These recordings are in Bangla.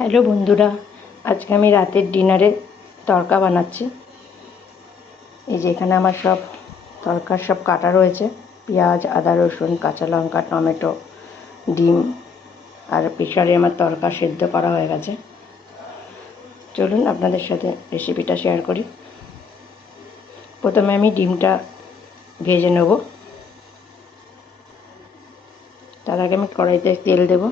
হ্যালো বন্ধুরা, আজকে আমি রাতের ডিনারে তড়কা বানাচ্ছি। এই যে এখানে আমার সব তড়কার সব কাটা রয়েছে, পেঁয়াজ, আদা, রসুন, কাঁচা লঙ্কা, টমেটো, ডিম আর প্রেসারে আমার তড়কা সেদ্ধ করা হয়ে গেছে। চলুন আপনাদের সাথে রেসিপিটা শেয়ার করি। প্রথমে আমি ডিমটা ভেজে নেব। তার আগে আমি কড়াইতে তেল দেব।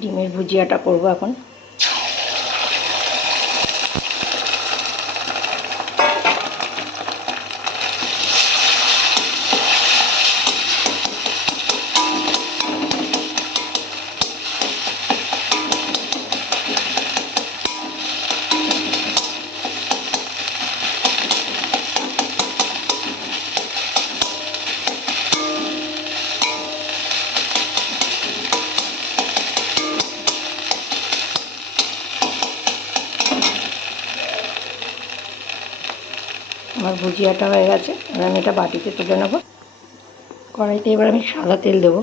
ডিমের ভুজিয়াটা করব এখন। আমার ভুজিয়াটা হয়ে গেছে, এবার আমি এটা বাটিতে তুলে নেব। কড়াইতে এবার আমি সাদা তেল দেব।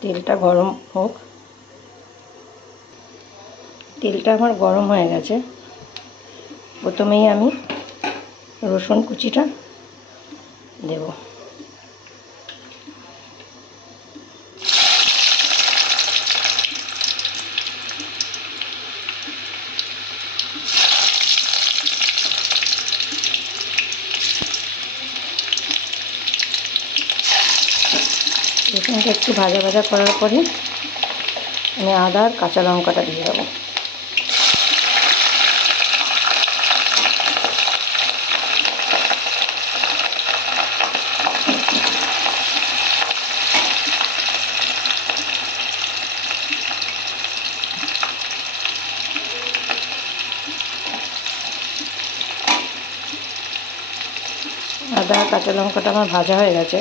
তেলটা গরম হোক। তেলটা আমার গরম হয়ে গেছে। প্রথমেই আমি রসুন কুচিটা দেব। রসুনটা একটু ভাজা ভাজা করার পরে আমি আদা আর কাঁচা লঙ্কাটা দিয়ে দেবো। আদা কাঁচা লঙ্কাটা আমার ভাজা হয়ে গেছে।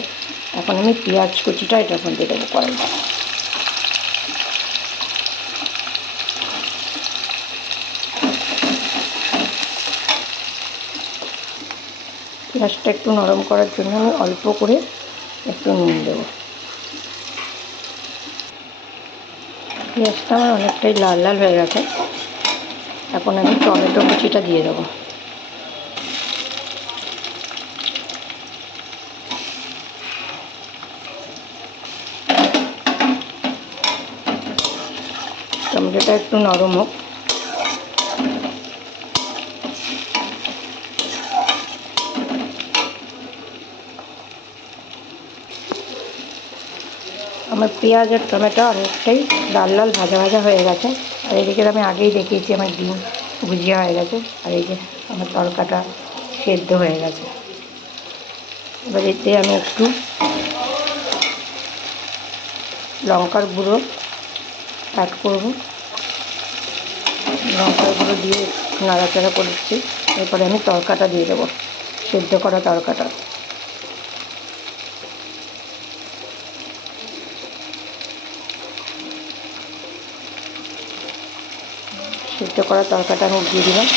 এখন আমি পেঁয়াজ কুচিটা এটা এখন দিয়ে দেবো কড়াইতে। পেঁয়াজটা একটু নরম করার জন্য আমি অল্প করে একটু নুন দেবো। পেঁয়াজটা আমার অনেকটাই লাল লাল হয়ে গেছে। এখন আমি টমেটো কুচিটা দিয়ে দেবো। টমেটোটা একটু নরম হোক। আমার পেঁয়াজ আর টমেটো অনেকটাই লাল লাল ভাজা ভাজা হয়ে গেছে। আর এদিকে আমি আগেই দেখিয়েছি আমার ডিম ভুজিয়া হয়ে গেছে। আর এই যে আমার তরকাটা সেদ্ধ হয়ে গেছে। এবার এতে আমি একটু লঙ্কার গুঁড়ো অ্যাড করব। লঙ্কার গুঁড়ো দিয়ে নাড়াচাড়া করছি। এরপরে আমি তরকাটা দিয়ে দেবো, সেদ্ধ করা তরকাটা। সেদ্ধ করা তরকাটা আমি দিয়ে দিলাম।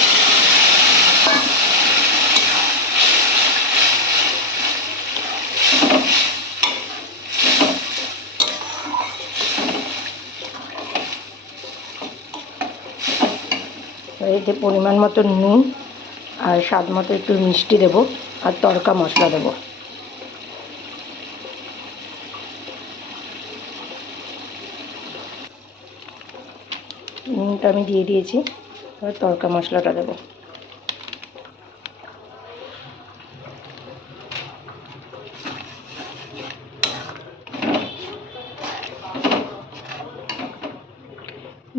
এতে পরিমাণ মতো নুন আর স্বাদ মতো একটু মিষ্টি দেবো আর তড়কা মশলা দেবো। নুনটা আমি দিয়ে দিয়েছি, এবার তড়কা মশলাটা দেবো।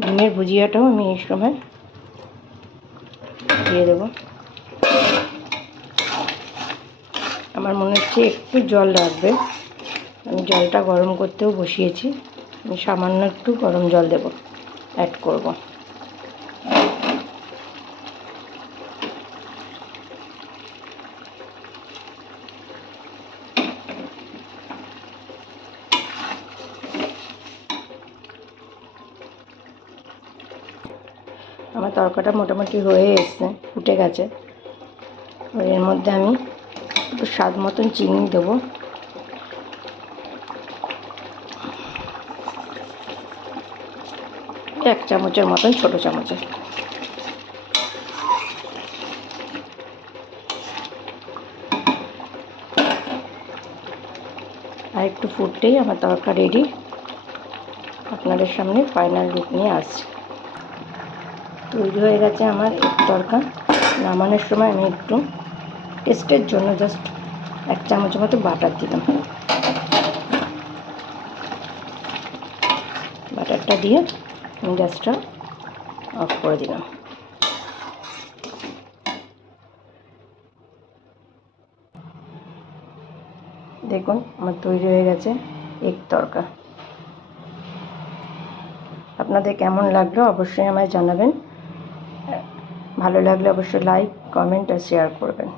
ডিমের ভুজিয়াটাও আমি এই সময় দিয়ে দেবো। আমার মনে হচ্ছে একটু জল লাগবে। আমি জলটা গরম করতেও বসিয়েছি। আমি সামান্য একটু গরম জল দেবো, অ্যাড করব। তরকাটা মোটামুটি হয়ে এসছে, ফুটে গেছে। এর মধ্যে আমি একটু স্বাদ মতন চিনি দেবো। এক চামচের মতন, ছোটো চামচের। আর একটু ফুটতেই আমার তরকা রেডি। আপনাদের সামনে ফাইনাল লুক নিয়ে আসছি। তৈরি হয়ে গেছে আমার এগ তরকা। নামানোর সময় আমি একটু টেস্টের জন্য জাস্ট 1 চামচ মতো বাটার দিলাম। বাটারটা দিয়ে আমি গ্যাসটা অফ করে দিলাম। দেখুন আমার তৈরি হয়ে গেছে এগ তরকা। আপনাদের কেমন লাগলো অবশ্যই আমায় জানাবেন। ভালো লাগলে অবশ্যই লাইক, কমেন্ট আর শেয়ার করবেন।